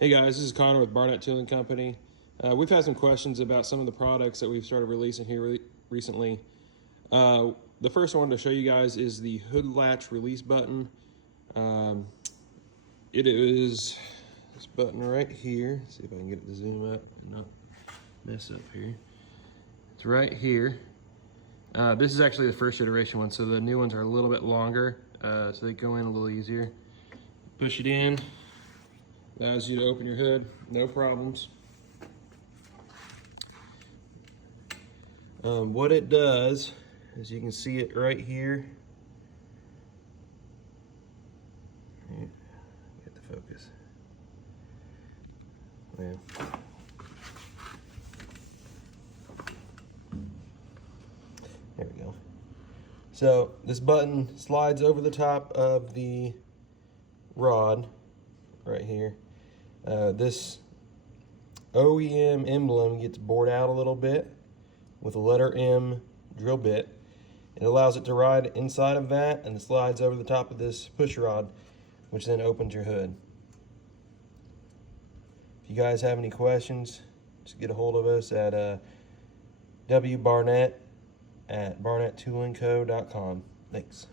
Hey guys, this is Connor with Barnett Tooling Company. We've had some questions about some of the products that we've started releasing here recently. The first one to show you guys is the hood latch release button. It is this button right here. Let's see if I can get it to zoom up and not mess up here. It's right here. This is actually the first iteration one, so the new ones are a little bit longer, so they go in a little easier. Push it in. Allows you to open your hood, no problems. What it does is you can see it right here. Get the focus. Yeah. There we go. So this button slides over the top of the rod right here. This OEM emblem gets bored out a little bit with a letter M drill bit. It allows it to ride inside of that, and it slides over the top of this push rod, which then opens your hood. If you guys have any questions, just get a hold of us at wbarnett@barnetttoolingco.com. Thanks.